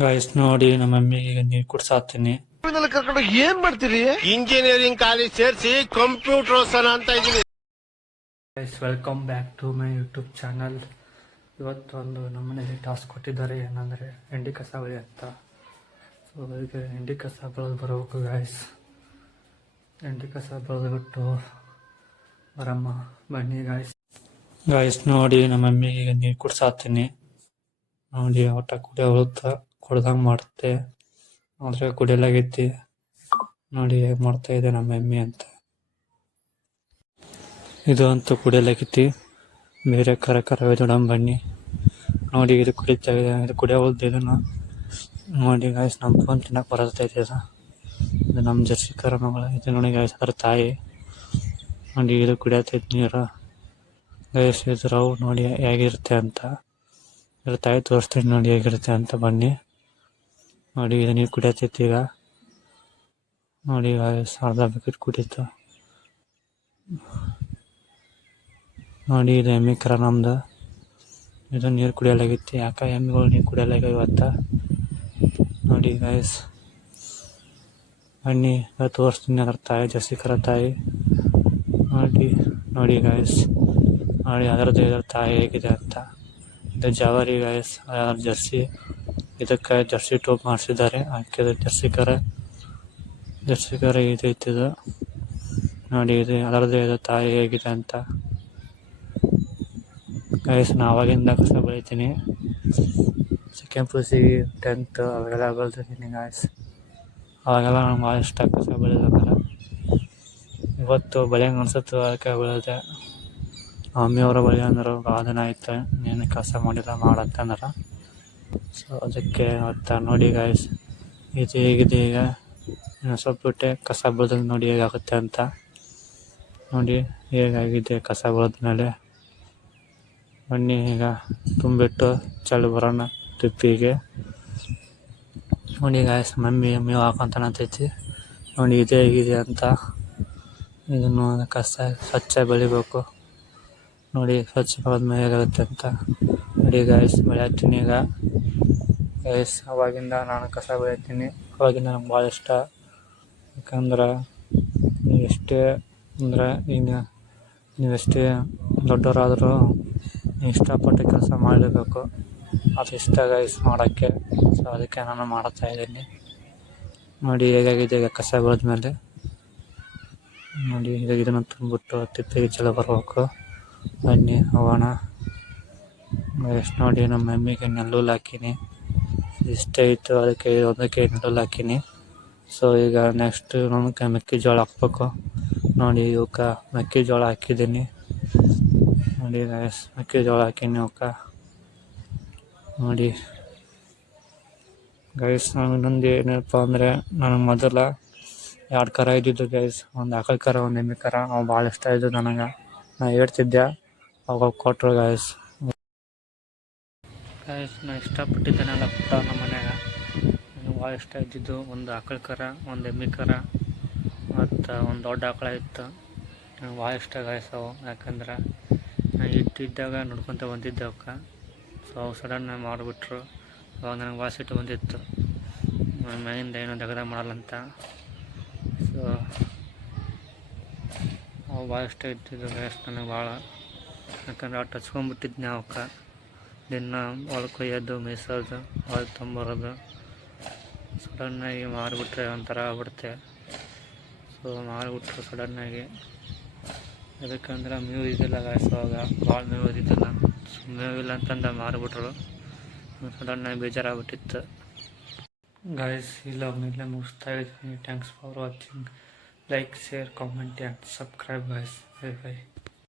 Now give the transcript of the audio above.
Guys ನೋಡಿ ನಮ್ಮ ಮಮ್ಮಿಗೆ ನೀರು ಕುಡ್ಸಾತೀನಿ. ಕರ್ಕೊಂಡು ಏನ್ ಮಾಡ್ತೀರಿ? ಇಂಜಿನಿಯರಿಂಗ್ ಕಾಲೇಜ್ ಸೇರಿಸಿ ಕಂಪ್ಯೂಟರ್ ಓದ್ಸೋಣ ಅಂತ ಇದೀನಿ. Guys welcome back to my YouTube channel. ಇವತ್ತು ಒಂದು ನಮ್ಮನೇಲಿ ಟಾಸ್ಕ್ ಕೊಟ್ಟಿದ್ದಾರೆ, ಏನಂದರೆ ಎಂಡಿ ಕಸ ಬಳಿ ಅಂತ. ಸೊ ಅದಕ್ಕೆ ಎಂಡಿ ಕಸ ಬೆಳೆದು ಬರಬೇಕು ಗಾಯ್ಸ್. ಎಂಡಿ ಕಸ ಬೆಳೆದುಬಿಟ್ಟು ಬರಮ್ಮ ಬನ್ನಿ ಗಾಯ್ಸ್. ಗಾಯ್ಸ್ ನೋಡಿ ನಮ್ಮ ಮಮ್ಮಿಗೆ ನೀರು ಕುಡ್ಸಾತೀನಿ. ನೋಡಿ ಊಟ ಕುಡ್ದಂಗೆ ಮಾಡುತ್ತೆ, ಆದರೆ ಕುಡಿಯಲಾಗೈತಿ. ನೋಡಿ ಹೇಗೆ ಮಾಡ್ತಾ ಇದೆ ನಮ್ಮ ಮಮ್ಮಿ ಅಂತ. ಇದು ಅಂತೂ ಕುಡಿಯಲಾಗೈತಿ, ಬೇರೆ ಕರ ದೊಡ್ಡಮ್ಮ ಬನ್ನಿ. ನೋಡಿ ಇದು ಕುಡಿತಾ ಇದೆ, ಇದು ಕುಡಿಯೋದು. ಇದನ್ನು ನೋಡಿ ಗಾಯ್ಸ್, ನಮ್ಮ ಫೋನ್ ತಿನ್ನಕ್ಕೆ ಬರತೈತೆ. ಇದು ನಮ್ಮ ಜರ್ಸಿ ಕರ ಮಗಳ. ಇದು ನೋಡಿ ಗಾಯ್ಸ್, ಅದರ ತಾಯಿ. ನೋಡಿ ಇದು ಕುಡಿಯತೈತೆ ನೀರು ಗಾಯ್ಸ್. ಇದು ರವ್ ನೋಡಿ ಹೇಗಿರುತ್ತೆ ಅಂತ. ಇದ್ರ ತಾಯಿ ತೋರಿಸ್ತೀನಿ ನೋಡಿ ಹೇಗಿರುತ್ತೆ ಅಂತ. ಬನ್ನಿ ನೋಡಿ, ಇದು ನೀರು ಕುಡಿಯತೈತಿ ಈಗ. ನೋಡಿ ಗಾಯ್ಸ್, ಅರ್ಧ ಬಕೆಟ್ ಕುಡೀತು. ನೋಡಿ ಇದು ಎಮ್ಮೆ ಕರ ನಮ್ದು. ಇದು ನೀರು ಕುಡಿಯಲಾಗೈತಿ. ಯಾಕೆ ಎಮ್ಮೆಗಳು ನೀರು ಕುಡಿಯಲಾಗ ಇವತ್ತು. ನೋಡಿ ಗಾಯ್ಸ್ ಬನ್ನಿ, ತೋರಿಸ್ತೀನಿ ಅದರ ತಾಯಿ, ಜರ್ಸಿ ಕರ ತಾಯಿ. ನೋಡಿ ಗಾಯ್ಸ್, ನೋಡಿ ಅದರದ್ದು ಇದರ ತಾಯಿ ಹೇಗಿದೆ ಅಂತ. ಇದು ಜವಾರಿ ಗಾಯ್ಸ್, ಜರ್ಸಿ. ಇದಕ್ಕೆ ಜರ್ಸಿ ಟೋಪ್ ಮಾಡಿಸಿದ್ದಾರೆ, ಹಾಕಿದ ಜರ್ಸಿ ಕರ ಇದೈತಿದು. ನೋಡಿ ಇದು ಅದರದ್ದು ಇದು ತಾಯಿ ಹೇಗಿದೆ ಅಂತ ಗಾಯ್ಸ್. ನಾನು ಆವಾಗಿಂದ ಕಸ ಬೆಳಿತೀನಿ. ಸೆಕೆಂಡ್ PUC 10th ಅವಾಗೆಲ್ಲ ಬೆಳೆದಿದ್ದೀನಿ ಗಾಯ್ಸ್. ಅವಾಗೆಲ್ಲ ನಂಗೆ ಭಾಳ ಇಷ್ಟ ಕಸ ಬೆಳೆದ್ರೆ. ಇವತ್ತು ಬೆಳೆಯಂಗೆ ಅನ್ಸುತ್ತೆ, ಅದಕ್ಕೆ ಬೆಳೆದೆ. ಮಮ್ಮಿಯವರ ಬಳಿ ಅಂದರು ಭಾಳ ದಿನ ಆಯ್ತು ನೀನು ಕೆಲಸ ಮಾಡಿಲ್ಲ ಮಾಡಂತಂದ್ರೆ. ಸೊ ಅದಕ್ಕೆ ಮತ್ತು ನೋಡಿ ಗಾಯ್ಸ್, ಇದು ಹೇಗಿದೆ ಈಗ. ಇನ್ನು ಸ್ವಲ್ಪ ಬಿಟ್ಟೆ ಕಸ ಬೆಳೆದಾಗ ನೋಡಿ ಹೇಗಾಗುತ್ತೆ ಅಂತ. ನೋಡಿ ಹೇಗಾಗಿದೆ ಕಸ ಬೆಳೆದ್ಮೇಲೆ. ಬನ್ನಿ ಈಗ ತುಂಬಿಟ್ಟು ಚಳಿ ಬರೋಣ ತಿಪ್ಪಿಗೆ. ನೋಡಿ ಗಾಯ್ಸ್, ಮಮ್ಮಿ ಮೇವು ಹಾಕೊಂತನಂತೈತಿ. ನೋಡಿ ಇದು ಹೇಗಿದೆ ಅಂತ. ಇದನ್ನು ಕಸ ಸ್ವಚ್ಛ ಬೆಳಿಬೇಕು. ನೋಡಿ ಸ್ವಚ್ಛ ಬೆಳೆದ್ಮೇಲೆ ಹೇಗಾಗುತ್ತೆ ಅಂತ. ನೋಡಿ ಗಾಯ್ಸ್, ಬೆಳೆಯತ್ತೀನಿ ಈಗ ಗಾಯ್ಸ್. ಅವಾಗಿಂದ ನಾನು ಕಸ ಬೆಳಿತೀನಿ. ಅವಾಗಿಂದ ನಂಗೆ ಭಾಳ ಇಷ್ಟ. ಯಾಕಂದ್ರೆ ಎಷ್ಟೇ ಅಂದರೆ ಈಗ ನೀವೆಷ್ಟೇ ದೊಡ್ಡವರಾದರೂ ಇಷ್ಟಪಟ್ಟು ಕೆಲಸ ಮಾಡಲೇಬೇಕು. ಅದು ಇಷ್ಟ ಗಾಯ್ಸ್ ಮಾಡೋಕ್ಕೆ. ಸೊ ಅದಕ್ಕೆ ನಾನು ಮಾಡ್ತಾಯಿದ್ದೀನಿ. ನೋಡಿ ಹೇಗಾಗಿದೆ ಈಗ ಕಸ ಬೆಳೆದ್ಮೇಲೆ. ನೋಡಿ ಇದನ್ನು ತುಂಬಿಟ್ಟು ತಿಪ್ಪಿಗೆ ಚಲೋ ಬರ್ಬೇಕು. ಬನ್ನಿ ಹೋಗೋಣ ಗಾಯ್ಸ್. ನೋಡಿ ನಮ್ಮ ಮಮ್ಮಿಗೆ ನೆಲ್ಲುಲ್ಲು ಹಾಕೀನಿ. ಇಷ್ಟೇ ಇತ್ತು, ಅದಕ್ಕೆ ಒಂದಕ್ಕೆ ನೆಲ್ಲುಲ್ಲು ಹಾಕೀನಿ. ಸೊ ಈಗ ನೆಕ್ಸ್ಟ್ ನಮಗೆ ಮೆಕ್ಕೆಜೋಳ ಹಾಕ್ಬೇಕು. ನೋಡಿ ಇವಕ್ಕೆ ಮೆಕ್ಕೆಜೋಳ ಹಾಕಿದ್ದೀನಿ. ನೋಡಿ ಗಾಯ್ಸ್, ಮೆಕ್ಕೆಜೋಳ ಹಾಕೀನಿ ಇವಕ್ಕೆ. ನೋಡಿ ಗೈಸ್, ನಾನು ಇನ್ನೊಂದು ಏನಪ್ಪ ಅಂದರೆ, ನನಗೆ ಮೊದಲ 2 ಕರ ಇದ್ದಿದ್ದು ಗೈಸ್. ಒಂದು ಆಕಳ ಕರ, ಒಂದು ಎಮ್ಮೆ ಕರ. ಅವು ಭಾಳ ಇಷ್ಟ ಇದ್ದು ನನಗೆ. ನಾನು ಹೇಳ್ತಿದ್ದೆ, ಅವಾಗ ಕೊಟ್ಟರು ಗೈಸ್. ನಾನು ಇಷ್ಟಪಟ್ಟಿದ್ದೇನೆಲ್ಲ ಕೊಟ್ಟ ನಮ್ಮ ಮನ್ಯಾಗ. ನನಗೆ ಭಾಳ ಇಷ್ಟ ಇದ್ದಿದ್ದು ಒಂದು ಆಕಳ ಕರ, ಒಂದು ಎಮ್ಮೆ ಕರ ಮತ್ತು ಒಂದು ದೊಡ್ಡ ಆಕಳ ಇತ್ತು. ನನಗೆ ಭಾಳ ಇಷ್ಟ ಗೈಸ್ ಅವು. ಯಾಕಂದ್ರೆ ನಾನು ಇದ್ದಾಗ ನೋಡ್ಕೊತ ಬಂದಿದ್ದೆ ಅವಕ್ಕೆ. ಸೊ ಅವು ಸಡನ್ ಮಾಡಿಬಿಟ್ರು. ಅವಾಗ ನನಗೆ ಭಾಳ ಸಿಟ್ಟು ಬಂದಿತ್ತು, ನನ್ನ ಮನೆಯಿಂದ ಏನೋ ತೆಗೆದಾಗ ಮಾಡಲ್ಲಂತ. ಸೊ ಅವು ಭಾಳ ಇಷ್ಟ ಇದ್ದಿದ್ದು ಗೈಸ್ ನನಗೆ ಭಾಳ. ಯಾಕಂದ್ರೆ ಅಷ್ಟು ಹಚ್ಕೊಂಡ್ಬಿಟ್ಟಿದ್ನಿ ಅವಕ್ಕೆ. ದಿನ ಹೊಲಕ್ಕೆ ಒಯ್ಯೋದು, ಮೇಯ್ಸೋದು, ಹೊಲಕ್ಕೆ ತೊಂಬರೋದು. ಸಡನ್ನಾಗಿ ಮಾರಿಬಿಟ್ರೆ ಒಂಥರ ಆಗ್ಬಿಡುತ್ತೆ. ಸೊ ಮಾರಿಬಿಟ್ರು ಸಡನ್ನಾಗಿ. ಅದಕ್ಕಂದ್ರೆ ಮೇವು ಇದ್ದಿಲ್ಲ ಗಾಯ್ಸ್. ಅವಾಗ ಭಾಳ ಮೇವು ಇದ್ದಿದ್ದಿಲ್ಲ. ಮೇವು ಇಲ್ಲ ಅಂತಂದು ಮಾರಿಬಿಟ್ರು. ಸಡನ್ನಾಗಿ ಬೇಜಾರಾಗ್ಬಿಟ್ಟಿತ್ತು ಗಾಯ್ಸ್. ಇಲ್ಲ ಮುಗಿಸ್ತಾ ಇದ್ದೀನಿ. Thanks for watching. Like, share, comment and subscribe guys. By.